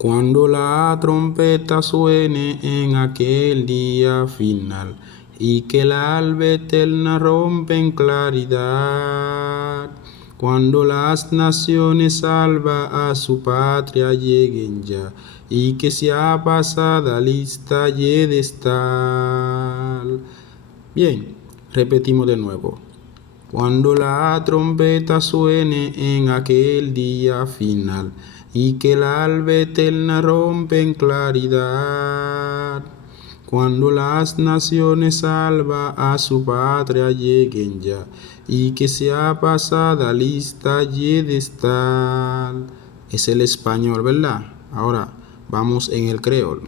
Cuando la trompeta suene en aquel día final y que la alba eterna rompe en claridad, cuando las naciones salva a su patria lleguen ya y que sea pasada lista y de estar. Bien, repetimos de nuevo. Cuando la trompeta suene en aquel día final y que la alba eterna rompe en claridad, cuando las naciones salva a su patria lleguen ya y que sea pasada lista y de estar. Es el español, ¿verdad? Ahora vamos en el creol.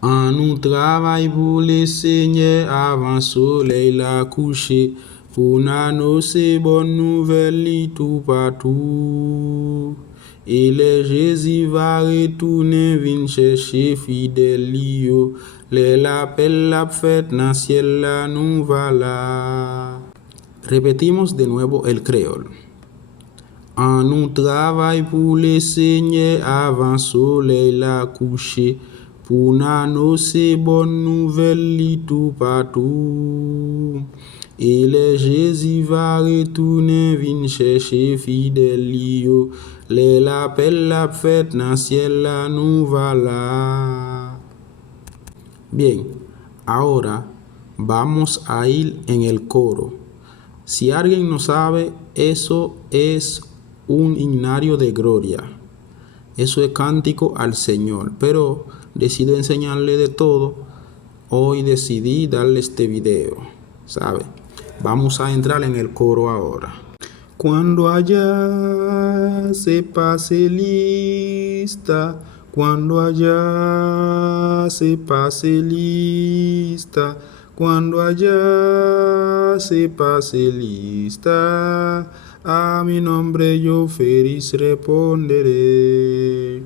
À nous travail pour les seigneurs avant soleil la coucher, pour annoncer bonne nouvelle tout partout. Et les Jésus va retourner, vin chercher fidèle lio, les l'appel la fête na ciel la nous va là. Repetimos de nuevo el creol. À nous travail pour les seigneurs avant soleil la coucher, pour annoncer bonne nouvelle tout partout. Et les Jésus va retourner, vin chercher fidèle lio, les l'appel la fête na ciel la nous va là. Bien, ahora vamos a ir en el coro. Si alguien no sabe, eso es un himnario de gloria. Eso es cántico al Señor, pero decido enseñarle de todo. Hoy decidí darle este video, ¿sabe? Vamos a entrar en el coro ahora. Cuando allá se pase lista, cuando allá se pase lista, cuando allá se pase lista, a mi nombre yo feliz responderé.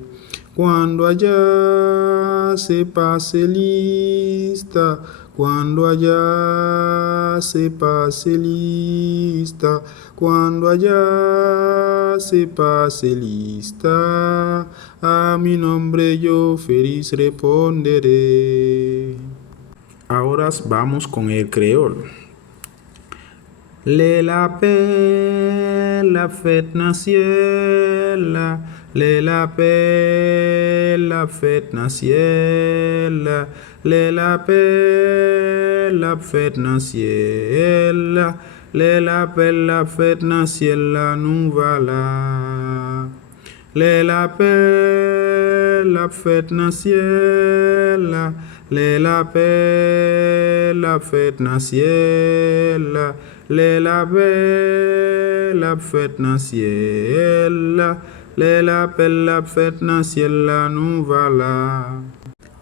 Cuando allá se pase lista, cuando allá se pase lista, cuando allá se pase lista, a mi nombre yo feliz responderé. Ahora vamos con el creol. Le la paix, la fête nacielle, le la paix, la fête nacielle, le la paix, la fête nacielle, le la paix, la fête nacielle, nous voilà. Le la paix, la fête nacielle, le la paix, la fête nacielle, le la paix, la fête nacielle, le la paix, la fête nacielle, nous voilà.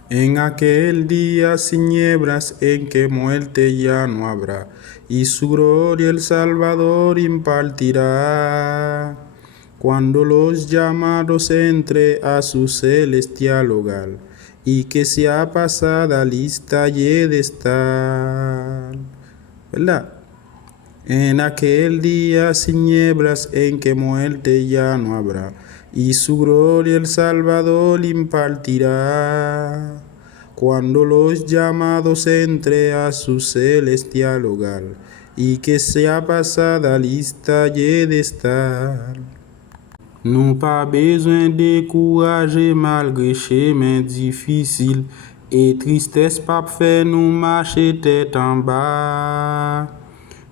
En aquel día sin nieblas en que muerte ya no habrá, y su gloria el Salvador impartirá. Cuando los llamados entre a su celestial hogar, y que sea pasada lista y de estar. ¿Verdad? En aquel día sin nieblas en que muerte ya no habrá, y su gloria el Salvador impartirá. Cuando los llamados entre a su celestial hogar, y que sea pasada lista y de estar. Nous pas besoin de courage malgré chemin difficile, et tristesse pas fait nous marcher tête en bas.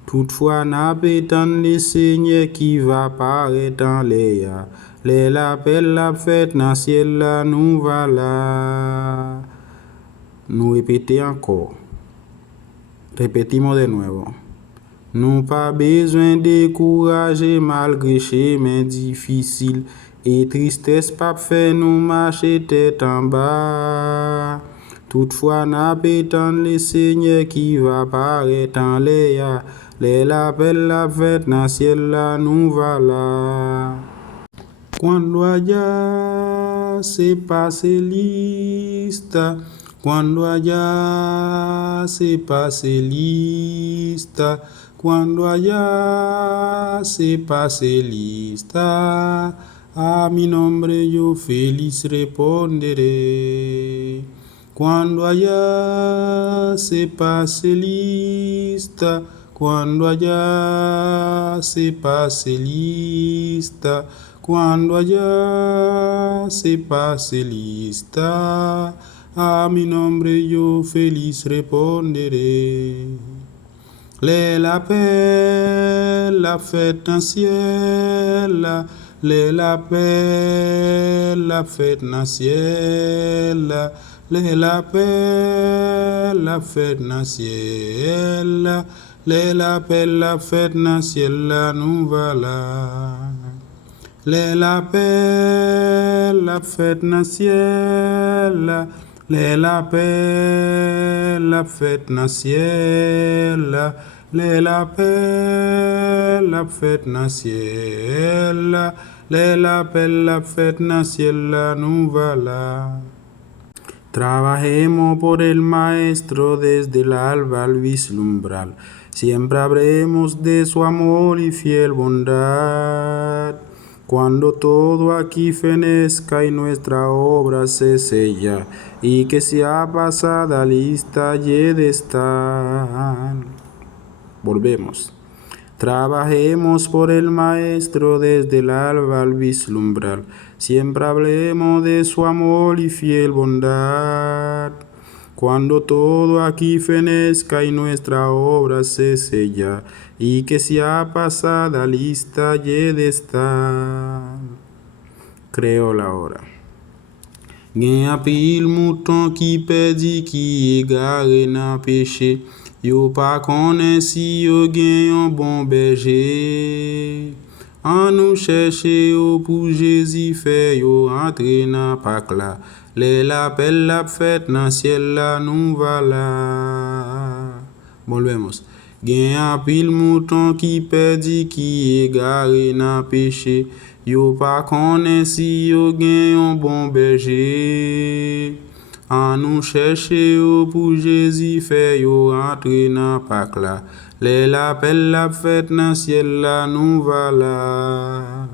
Toutefois, n'appétant le Seigneur qui va paraître dans les airs, les l'appel la fête dans ciel là nous voilà. Nous répétons encore. Repetimos de nuevo. Nous pas besoin de courage malgré chemin difficile, et tristesse pas fait nous marcher tête en bas. Toutefois, n'appétant le Seigneur qui va paraître en les airs, les l'appel la fête dans ciel là nous voilà. Cuando allá se pase lista, cuando allá se pase lista, cuando allá se pase lista, A mi nombre yo feliz responderé. Cuando allá se pase lista, cuando allá se pase lista, cuando allá se pase lista, a mi nombre yo feliz responderé. La fête naciela, la fête naciela, la fête naciela, la fête naciela nous voilà. La fête naciela, la fête naciela, la fête naciela, la fête naciela nous voilà. Trabajemos por el Maestro desde el alba al vislumbrar. Siempre habremos de su amor y fiel bondad. Cuando todo aquí fenezca y nuestra obra se sella, y que sea pasada lista y de estar. Volvemos. Trabajemos por el Maestro desde el alba al vislumbrar. Siempre hablemos de su amor y fiel bondad. Cuando todo aquí fenezca y nuestra obra se sella, y que sea pasada lista y de estar. Creo la hora. Gen apil mouton qui pedi qui égare nan péché. Yo pa konnen si yo gen yon bon berger. An nou chèche yo pou Jésus fè yo entre nan Pâk la. L'appel la fête nan ciel la nou va la. Volvemos. Gen apil mouton qui perdi qui égare nan péché. Yo pa konnen si yo gen yon bon berger. An nou chèche yo pou Jésus fè yo entre nan Pâk la. L'appel la fête nan ciel la nou va la.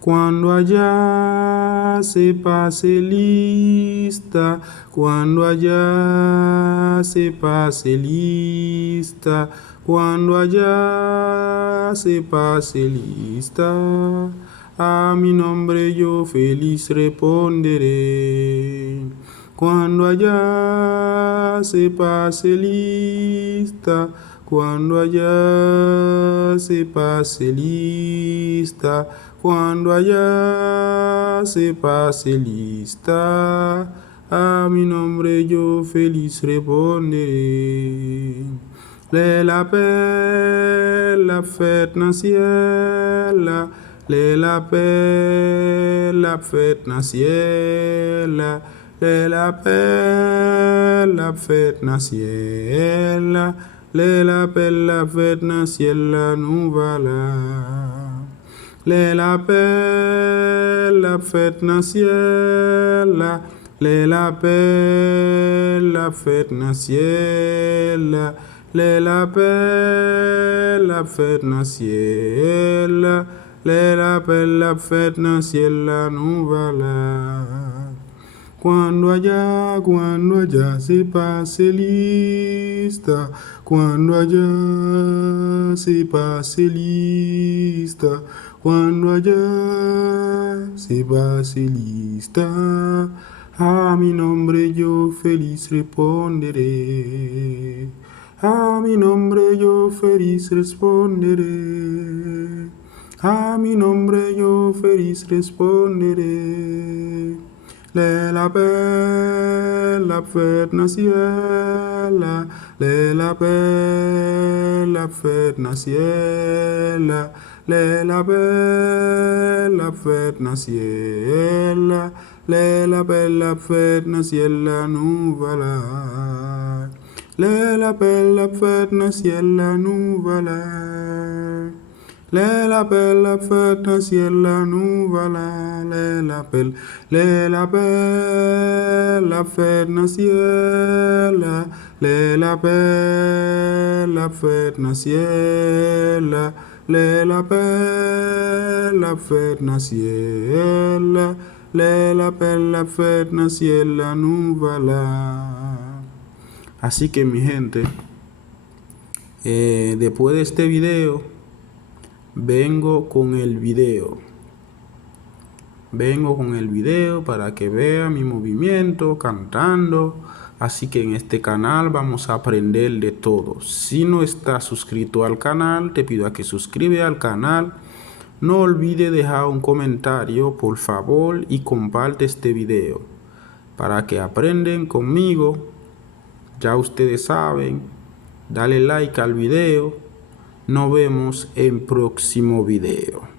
Cuando allá se pase lista, cuando allá se pase lista, cuando allá se pase lista, a mi nombre yo feliz responderé. Cuando allá se pase lista, cuando allá se pase lista, cuando allá se pase lista, a mi nombre yo feliz responderé. La fête naciela, la fête naciela, la fête naciela, la fête naciela nous voilà. La fête naciela, la fête naciela, la fête naciela, la fête naciela nous voilà. Cuando allá se pase lista, cuando allá se pase lista, cuando allá se pase lista, a mi nombre yo feliz responderé. A mi nombre yo feliz responderé. A mi nombre yo feliz responderé. La fête naciela, la fête naciela, la fête naciela, la fête naciela nous voilà. La fête naciela nous voilà. La fête naciela nous voilà. La fête naciela, la fête naciela, la bella Fernaciella, la bella Fernaciella nuvala. Así que mi gente, después de este video, vengo con el video para que vean mi movimiento cantando. Así que en este canal vamos a aprender de todo. Si no estás suscrito al canal, te pido a que suscribas al canal. No olvides dejar un comentario, por favor, y comparte este video para que aprendan conmigo. Ya ustedes saben, dale like al video. Nos vemos en próximo video.